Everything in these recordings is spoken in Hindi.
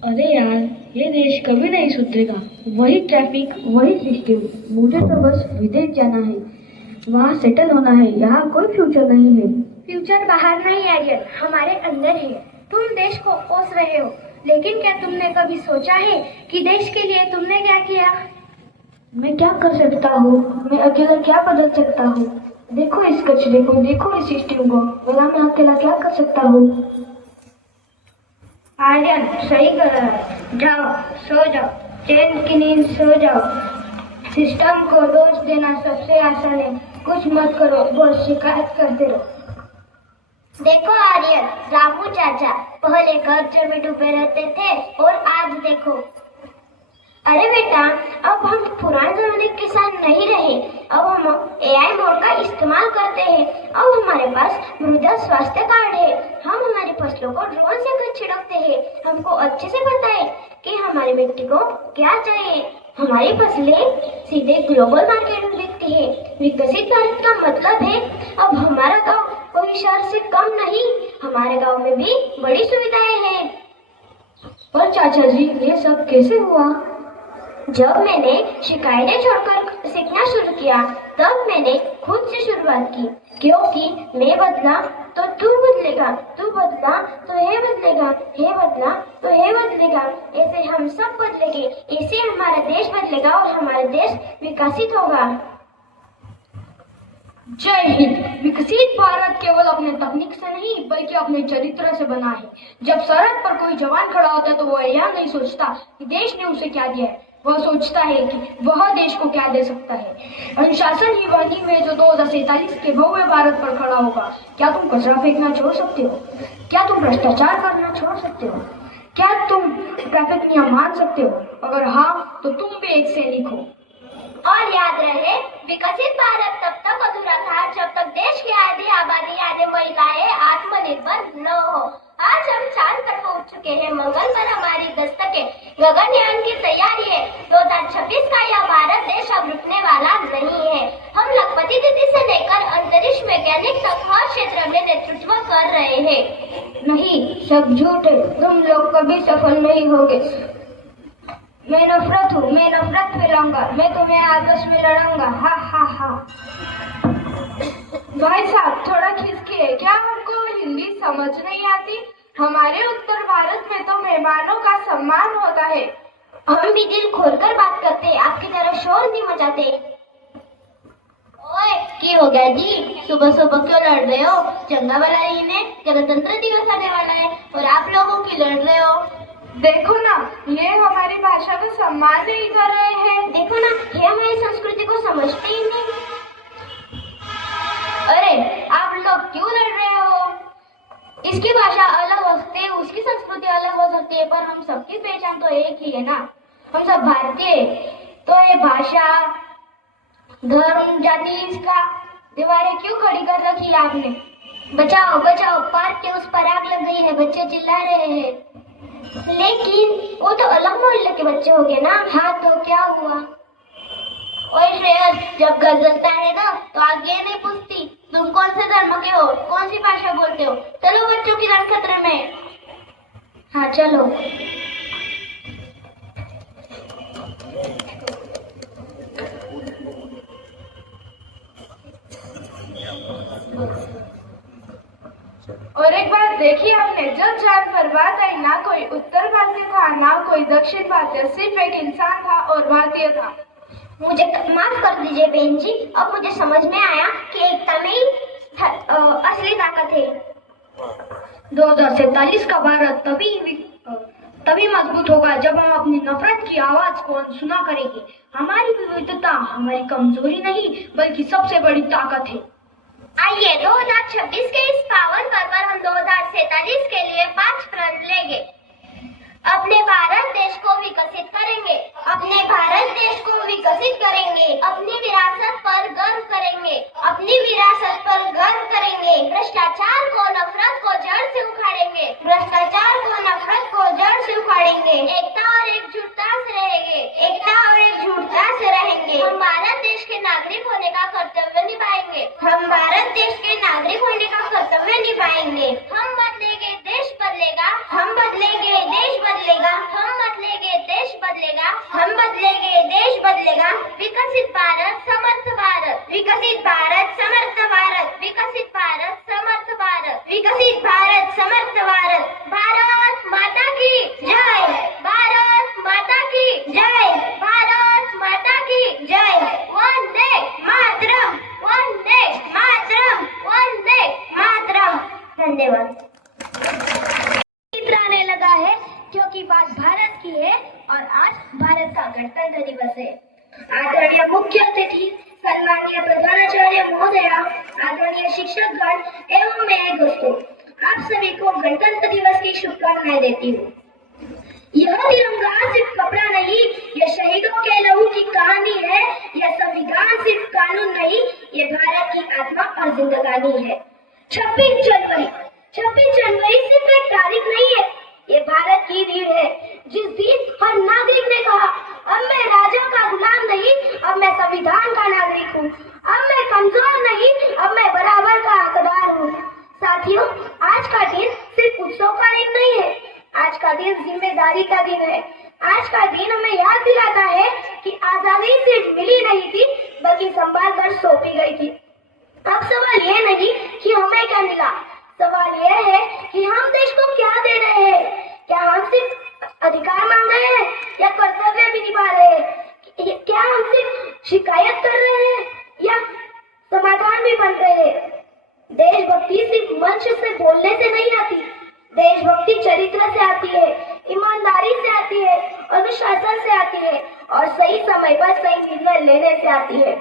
अरे यार, ये देश कभी नहीं सुधरेगा। वही ट्रैफिक, वही सिस्टम। मुझे तो बस विदेश जाना है, वहाँ सेटल होना है। यहाँ कोई फ्यूचर नहीं है। फ्यूचर बाहर नहीं आर्यन, हमारे अंदर है। तुम देश को कोस रहे हो, लेकिन क्या तुमने कभी सोचा है कि देश के लिए तुमने क्या किया? मैं क्या कर सकता हूँ? मैं अकेला क्या बदल सकता हूँ? देखो इस कचरे को, देखो इस सिस्टम को। मेरा मैं अकेला क्या कर सकता हूँ? आर्यन सही कर रहा है। जाओ सो जाओ, चैन की नींद सो जाओ। सिस्टम को दोष देना सबसे आसान है। कुछ मत करो, बस शिकायत करते रहो। देखो आर्यन, रामू चाचा पहले कर्ज में डूबे रहते थे और आज देखो। अरे बेटा, अब हम पुराने जमाने के किसान नहीं रहे। अब हम एआई मोड का इस्तेमाल करते हैं। अब हमारे पास मृदा स्वास्थ्य कार्ड है। हम हमारी फसलों को ड्रोन से छिड़कते हैं। हमको अच्छे से पता है कि हमारी मिट्टी को क्या चाहिए। हमारी फसलें सीधे ग्लोबल मार्केट में बिकती है। विकसित भारत का मतलब है अब हमारा गांव कोई शहर से कम नहीं। हमारे गांव में भी बड़ी सुविधाएं हैं। पर चाचा जी, ये सब कैसे हुआ? जब मैंने शिकायतें छोड़कर सीखना शुरू किया, तब मैंने खुद से शुरुआत की। क्योंकि मैं बदला तो तू बदलेगा, तू बदला तो ये बदलेगा, ये बदला तो ये बदलेगा। ऐसे हम सब बदलेंगे, ऐसे हमारा देश बदलेगा और हमारा देश विकसित होगा। जय हिंद। विकसित भारत केवल अपने तकनीक से नहीं बल्कि अपने चरित्र से बना है। जब सरहद पर कोई जवान खड़ा होता है तो वह यह नहीं सोचता कि देश ने उसे क्या दिया है, वह सोचता है कि वह देश को क्या दे सकता है। अनुशासन ही वह नींव है जो 2047 के भव्य भारत पर खड़ा होगा। क्या तुम कचरा फेंकना छोड़ सकते हो? क्या तुम भ्रष्टाचार करना छोड़ सकते हो? क्या तुम ट्रैफिक नियम मान सकते हो? अगर हाँ, तो तुम भी एक सैनिक हो। और याद रहे, विकसित भारत तब तक अधूरा था जब तक देश की आधी आबादी, आधे महिलाएं आत्मनिर्भर न हो। आज हम चांद तक पहुंच चुके हैं। मंगल पर हमारी दस्तकें, गगनयान की तैयारी है। 2026 का यह भारत देश अब रुकने वाला नहीं है। हम लखपति दीदी से लेकर अंतरिक्ष वैज्ञानिक तक हर क्षेत्र में नेतृत्व कर रहे हैं। नहीं, सब झूठ है। तुम लोग कभी सफल नहीं होगे। मैं नफरत हूँ, मैं नफरत फैलाऊंगा। मैं तुम्हें आपस में लड़ूंगा। हा हा हा। भाई साहब, थोड़ा खिसके। क्या हमको हिंदी समझ नहीं आती? हमारे उत्तर भारत में तो मेहमानों का सम्मान होता है। हम भी दिल खोलकर बात करते, आपकी तरह शोर नहीं मचाते। ओए, क्या हो गया जी? सुबह सुबह क्यों लड़ रहे हो? चंगा वाला ही ने गणतंत्र दिवस आने वाला है और आप लोगों की लड़ रहे हो। देखो ना, ये हमारी भाषा को सम्मान नहीं कर रहे हैं। देखो ना, ये हमारी संस्कृति को समझते ही नहीं। अरे, आप लोग क्यों लड़ रहे हो? इसकी भाषा अलग हो सकती है, उसकी संस्कृति अलग हो सकती है, पर हम सबकी पहचान तो एक ही है ना। हम सब भारतीय। तो ये भाषा, धर्म, जाति, इसका दीवारें क्यों खड़ी कर रखी है आपने? बचाओ बचाओ, पार्क के उस पर आग लग गई है, बच्चे चिल्ला रहे हैं। लेकिन वो तो अलग मोहल्ले के बच्चे हो गए ना। हाँ, तो क्या हुआ? ओए श्रेयस, जब घर जलता है ना तो आग ये नहीं पूछती तुम कौन से धर्म के हो, कौन सी भाषा बोलते हो। चलो बच्चों की जान खतरे में। हाँ चलो। और एक बात देखी आपने, जब चांद पर बात आई, ना कोई उत्तर भारतीय था ना कोई दक्षिण भारतीय, सिर्फ एक इंसान था और भारतीय था। मुझे माफ कर दीजिए बहन जी, अब मुझे समझ में आया कि एकता में ही असली ताकत है। 2047 का भारत तभी मजबूत होगा जब हम अपनी नफरत की आवाज को अनसुना करेंगे। हमारी विविधता हमारी कमजोरी नहीं बल्कि सबसे बड़ी ताकत है। आइए 2026 के इस पावन पर्व पर हम 2047 के लिए 5 प्रण लेंगे। अपने भारत देश को विकसित करेंगे, अपने भारत देश को विकसित करेंगे, अपनी विरासत पर गर्व करेंगे, अपनी विरासत पर गर्व करेंगे। भ्रष्टाचार को, नफरत को जड़ से उखाड़ेंगे, भ्रष्टाचार को, नफरत को जड़ से उखाड़ेंगे। एकता और एकजुटता से रहेंगे, एकता और एकजुटता से रहेंगे। हम भारत देश के नागरिक होने का कर्तव्य निभाएंगे, हम भारत देश के नागरिक होने का कर्तव्य निभाएंगे। हम बदलेंगे, देश बदलेगा। हम बदलेंगे देश बदलेगा, हम बदलेंगे देश बदलेगा, हम बदलेंगे देश बदलेगा। विकसित भारत समर्थ भारत, विकसित भारत समर्थ भारत, विकसित भारत समर्थ भारत, विकसित भारत समर्थ भारत। भारत माता की जय, भारत माता की जय, भारत माता की जय। वंदे मातरम, वंदे मातरम, वंदे मातरम। धन्यवाद। आने लगा है क्योंकि बात भारत की है और आज भारत का गणतंत्र दिवस है। आदरणीय मुख्य अतिथि, सम्मानीय प्रधानाचार्य महोदया, आदरणीय शिक्षकगण एवं मेरे दोस्तों, आप सभी को गणतंत्र दिवस की शुभकामनाएं देती हूँ। यह तिरंगा सिर्फ कपड़ा नहीं, यह शहीदों के लहू की कहानी है। यह संविधान सिर्फ कानून नहीं, ये भारत की आत्मा और जिंदगानी है। 26 जनवरी सिर्फ एक तारीख नहीं है, ये भारत की रीढ़ है। जिस दिन हर नागरिक ने कहा, अब मैं राजा का गुलाम नहीं, अब मैं संविधान का नागरिक हूँ। अब मैं कमजोर नहीं, अब मैं बराबर का हकदार हूँ। साथियों, आज का दिन सिर्फ उत्सव का दिन नहीं है, आज का दिन जिम्मेदारी का दिन है। आज का दिन हमें याद दिलाता है कि आजादी सिर्फ मिली नहीं थी, बल्कि संभाल कर सौंपी गई थी। अब सवाल ये नहीं कि हमें क्या मिला, सवाल यह है कि हम देश को क्या दे रहे हैं। क्या हम सिर्फ अधिकार मांग रहे हैं या कर्तव्य भी निभा रहे हैं? क्या हम सिर्फ शिकायत कर रहे हैं या समाधान भी बन रहे हैं? देशभक्ति सिर्फ मंच से बोलने से नहीं आती, देशभक्ति चरित्र से आती है, ईमानदारी से आती है, अनुशासन से आती है और सही समय पर सही निर्णय लेने से आती है।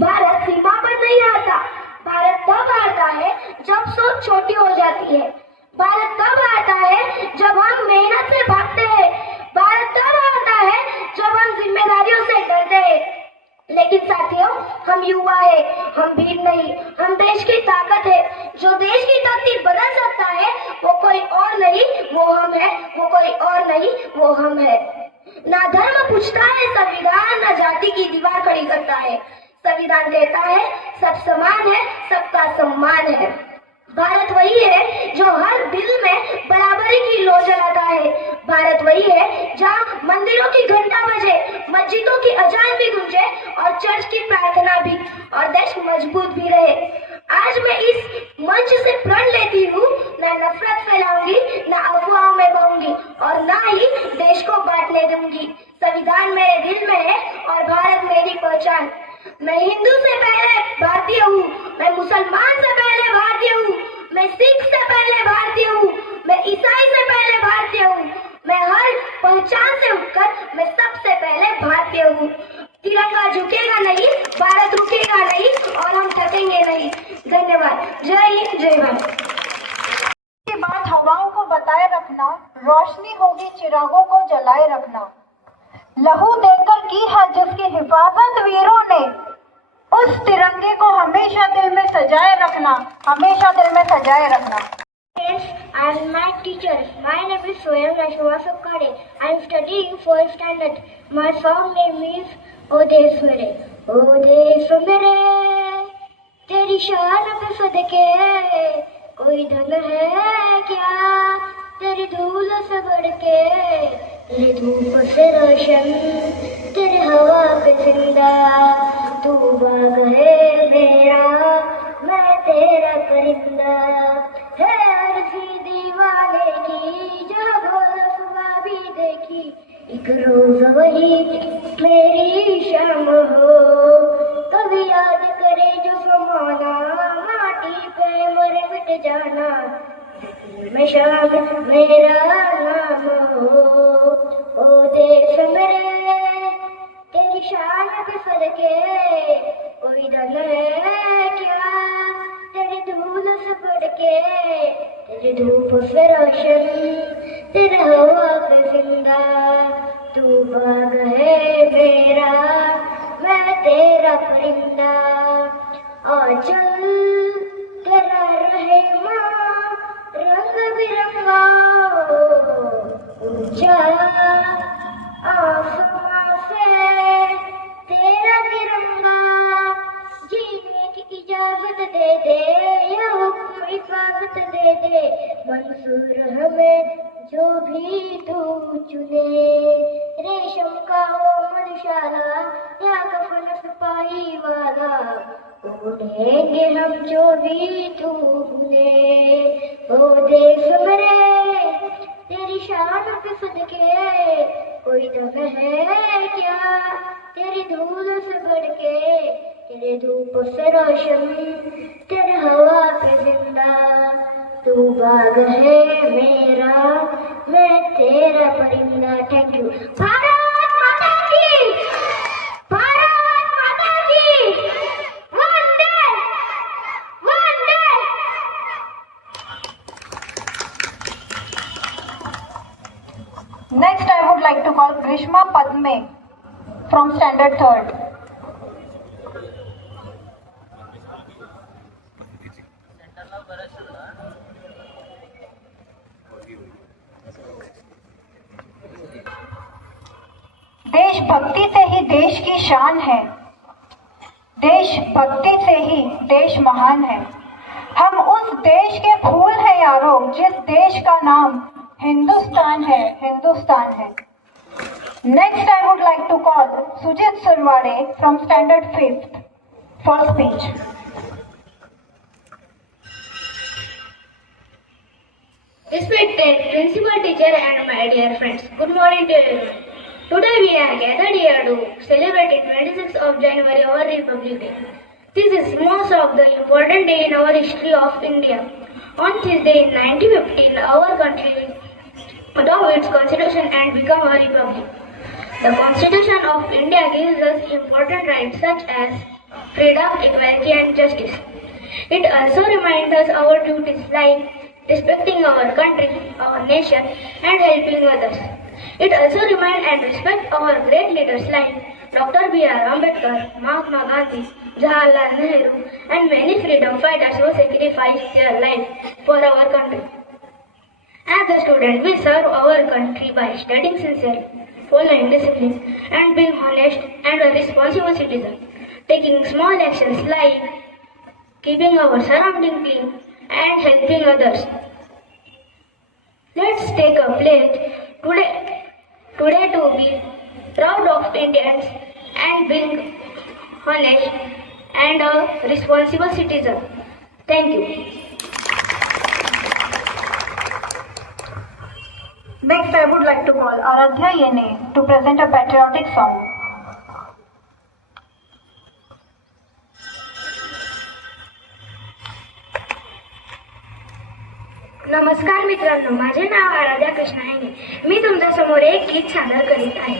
भारत सीमा पर नहीं आता, भारत तब आता है जब सोच छोटी हो जाती है। भारत तब आता है जब हम मेहनत से भागते हैं। भारत तब आता है जब हम जिम्मेदारियों से डरते हैं। लेकिन साथियों, हम युवा है, हम भीड़ नहीं, हम देश की ताकत है। जो देश की तकदीर बदल सकता है वो कोई और नहीं, वो हम है। वो कोई और नहीं, वो हम है। ना धर्म पूछता है संविधान, ना जाति की दीवार खड़ी करता है। संविधान कहता है सब समान है, सबका सम्मान है। भारत वही है जो हर दिल में बराबरी की लौ जलाता है। भारत वही है जहाँ मंदिरों की घंटा बजे, मस्जिदों की अजान भी गूंजे और चर्च की प्रार्थना भी, और देश मजबूत भी रहे। आज मैं इस मंच से प्रण लेती हूँ, ना नफरत फैलाऊंगी, ना अफवाहों में बहूंगी और ना ही देश को बांटने दूंगी। संविधान मेरे दिल में है और भारत मेरी पहचान। मैं हिंदू से पहले भारतीय हूँ, मैं मुसलमान से पहले भारतीय हूँ, मैं सिख से पहले भारतीय हूँ, मैं ईसाई से पहले भारतीय हूँ। मैं हर पहचान से उठकर मैं सबसे पहले भारतीय हूँ। तिरंगा झुकेगा नहीं, भारत रुकेगा नहीं और हम थकेंगे नहीं। धन्यवाद। जय हिंद, जय भारत। की बात हवाओं को बताए रखना, रोशनी होगी चिरागों को जलाए रखना। लहू देकर की है जिसकी हिफाजत वीरों ने, उस तिरंगे को हमेशा दिल में सजाए रखना, हमेशा दिल में सजाए रखना। Friends, I am my teacher. My name is Swayam Rashwasa Kade. I am studying 4th standard. My song name is O Desh Mere. O Desh Mere, तेरी शान पे सदके कोई धन है क्या, तेरी धूल से बढ़ के, तेरी धूप से रोशन, तेरी हवा पे जिंदा, तू बाग है मेरा, मैं तेरा परिंदा। है अर्जी दीवाने की जब सुबह भी देखी, एक रोज वही मेरी शाम हो। कभी याद करे जो समाना, माटी पे मरे मिट जाना, मैं शाम मेरा नाम हो। ओ देश मेरे, तेरी शान पे सदके कोई धन है क्या, तेरी धूल से बढ़ के, तेरी धूप से रोशन, तेरे हवा पे जिंदा, तू बाग है मेरा, मैं तेरा परिंदा। और चल तेरा रहे माँ रंग बिरंगा, ऊंचा आसमां से तेरा तिरंगा, जीने की इजाजत दे दे, या हुक्म इजाजत दे दे, मंजूर हमें जो भी तू चुने, रेशम का हो मधुशाला या कफन सिपाही वाला, ओढ़ेंगे हम जो भी तू भूले। ओ देश मेरे तेरी शान पे सदके, कोई दम है क्या तेरी धूल से बढ़ के, तेरे धूप से रोशन तेरे हवा पे जिंदा, तू बाग है मेरा मैं तेरा परिंदा। Thank you. भारत माता की, भारत माता की, वंदे वंदे। Next, I would like to call Grishma Padme from Standard 3rd. देशभक्ति से ही देश की शान है, देशभक्ति से ही देश महान है। हम उस देश के फूल हैं यारो, जिस देश का नाम हिंदुस्तान है, हिंदुस्तान है। Next, I would like to call Sujit Surwade from Standard 5th for speech. Respected principal, teacher and my dear friends, good morning to everyone. Today we are gathered here to celebrate 26th of January, our Republic Day. This is most of the important day in our history of India. On this day in 1915, our country adopted its constitution and became a republic. The Constitution of India gives us important rights such as freedom, equality and justice. It also reminds us our duties like respecting our country, our nation and helping others. It also reminds and respects our great leaders like Dr. B.R. Ambedkar, Mahatma Gandhi, Jawaharlal Nehru and many freedom fighters who sacrificed their life for our country. As a student, we serve our country by studying sincerely, following discipline and being honest and a responsible citizen, taking small actions like keeping our surroundings clean and helping others. Let's take a pledge today to be proud of Indians and being honest and a responsible citizen. Thank you. Next, I would like to call Aradhya Yene to present a patriotic song. नमस्कार मित्रांनो, माझे नाव आराध्या कृष्णा आहे. मी तुमच्या समोर एक गीत सादर करीत आहे.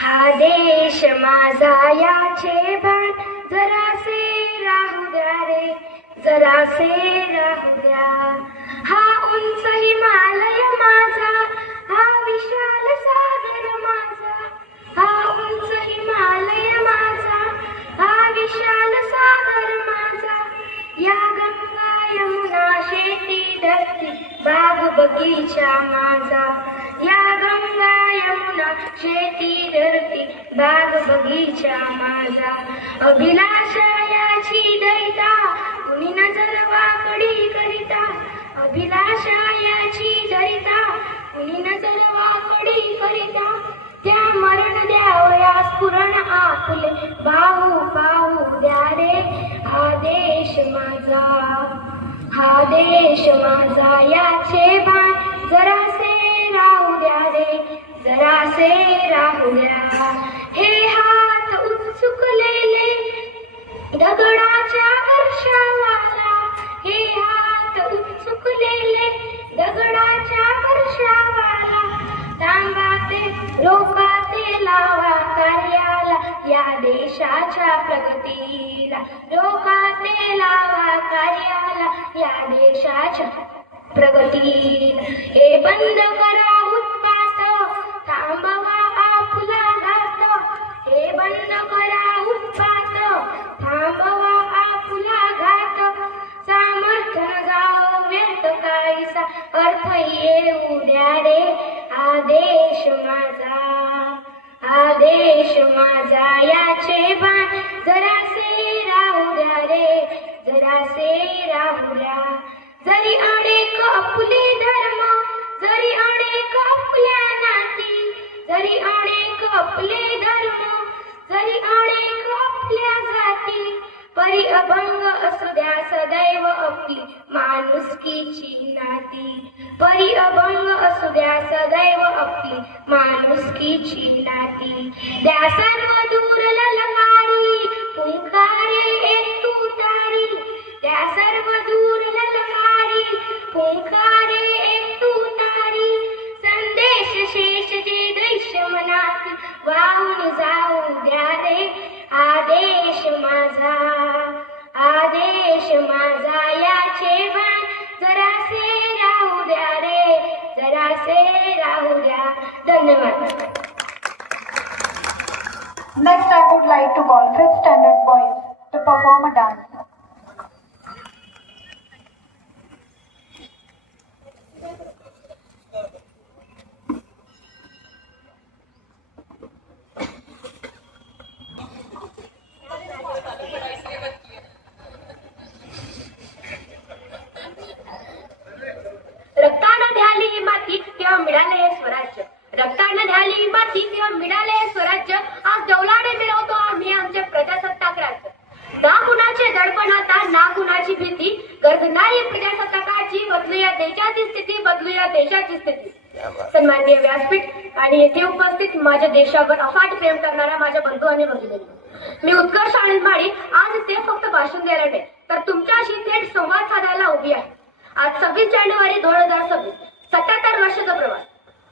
हा देश माझा याचे भान जरासे राहू द्या रे, जरासे राहू द्या. हा उंच हिमालय माझा, हा विशाल सागर माझा, हा उंच हिमालय माझा, हा विशाल सागर माझा. या गंगा यमुना शेती धरती बाग बगीचा माझा, या गंगा यमुना शेती धरती बाग बगीचा माझा. अभिलाषा याची दैता कुणी नजर वाकडी करिता, अभिलाषा याची दैता कुणी नजर वाकडी करिता. त्या मरण द्यावयास पुरण आपले बाहू पाहू द्या रे. हा देश माझा, हा देश माझा याचे भान जरासे राहू द्या रे, जरासे राहू द्या. हे हात उत्सुकलेले दगडाच्या वर्षावाला, हे हात उत्सुकलेले दगडाच्या वर्षावाला. थांबा ते रोका ते लावा कार्याला या देशाच्या प्रगतीला, रोका ते लावा कार्याला या देशाच्या प्रगतीला. हे बंद करा उत्पात, थांबवा आपुला घात. हे बंद करा उत्पात, थांबवा आपुला घात. सामर्थ्य न जाओ व्यर्थ काहीसा, अर्थ येऊ द्या रे. हा देश माझा, हा देश माझा याचे भान जरासे राहू द्या रे, जरासे राहू द्या. जरी अनेक आपुले धर्म अभंग असू द्या सदैव आपली माणुसकीची नाती, परी अभंग असू द्या सदैव आपली माणुसकीची नाती. द्या सर्व दूर ललकारी पुंखारे एक तुतारी, द्या सर्व दूर ललकारी पुंखारे एक तुतारी. संदेश शेष जे दृश्य मनात वाहून जाऊ द्या रे, आदेश माझा याचे भान जरासे राहू द्या रे, जरासे राहू द्या. धन्यवाद. Next, I would like to call 5th standard boys to perform a dance. रक्तानं ध्याली ही माती तेव्हा मिळाले हे स्वराज्य, रक्तानं ध्याली ही माती तेव्हा मिळाले हे स्वराज्य. आज डौलाने मिरवतो आम्ही आमचे प्रजासत्ताक राज्य. ना कुणाचे दडपण आता ना कुणाची भीती, गर्जणारी प्रजासत्ताकाची बदलूया देशाची स्थिती, बदलूया देशाची स्थिती. सन्माननीय व्यासपीठ आणि येथे उपस्थित माझ्या देशावर अफाट प्रेम करणाऱ्या माझ्या बंधू आणि भगिनी, मी उत्कर्ष आनंद माळी आज इथे फक्त भाषण द्यायला नाही तर तुमच्याशी थेट संवाद साधायला उभी आहे. आज 26 जानेवारी 2026, 77 वर्षाचा प्रवास.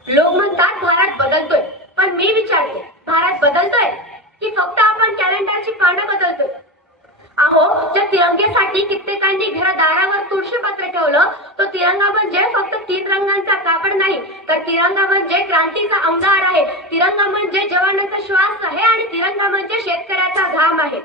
लोक म्हणतात भारत बदलतोय, पण मी विचारते भारत बदलतोय की फक्त आपण कॅलेंडरची पानं बदलतोय? अहो, ज्या तिरंगेसाठी कित्येकांनी घरादारावर तुळशी पत्र ठेवलं, तो तिरंगा म्हणजे फक्त 3 रंगांचा कापड नाही, तर तिरंगा म्हणजे क्रांतीचा अंगार आहे, तिरंगा म्हणजे जवानांचा श्वास आहे आणि तिरंगा म्हणजे शेतकऱ्याचा घाम आहे.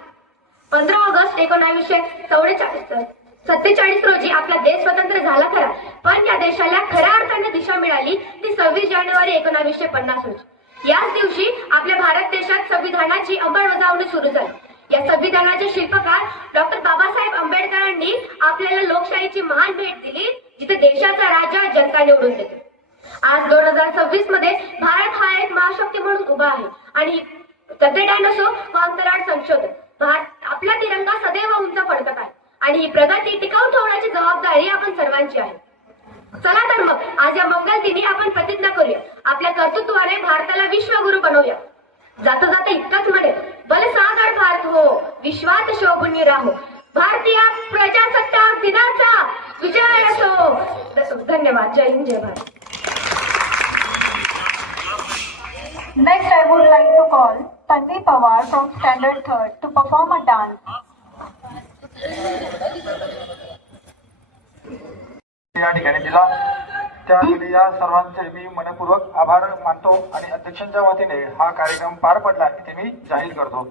15 ऑगस्ट 1947 रोजी आपला देश स्वतंत्र झाला खरा, पण या देशाला खऱ्या अर्थाने दिशा मिळाली ती 26 जानेवारी 1950 रोजी. याच दिवशी आपल्या भारत देशात संविधानाची अंमलबजावणी सुरू झाली. या संविधानाचे शिल्पकार डॉक्टर बाबासाहेब आंबेडकरांनी आपल्याला लोकशाहीची महान भेट दिली, जिथे देशाचा राजा जनता निवडून देते. आज 2026 मध्ये भारत हा एक महाशक्ती म्हणून उभा आहे आणि तंत्रज्ञान असो व अंतराळ संशोधन, आपला तिरंगा सदैव उंच फडकत आहे आणि ही प्रगती टिकाऊ ठेवण्याची जबाबदारी आपण सर्वांची आहे. चला तर मग आज या मंगल दिनी आपण प्रतिज्ञा करूया, आपल्या कर्तृत्वाने भारताला विश्वगुरु बनवूया. जाता जाता इतकंच म्हणेल, बलसागर भारत हो, विश्वात शोभून राहो, भारतीय प्रजासत्ताक दिनाचा विजय असो. धन्यवाद. जय हिंद, जय Bharat. Next, I would like to call Tanvi Pawar from Standard 3rd to perform a dance. या ठिकाणी दिला त्यासाठी या सर्वांचे मी मनपूर्वक आभार मानतो आणि अध्यक्षांच्या वतीने हा कार्यक्रम पार पडला ते मी जाहीर करतो.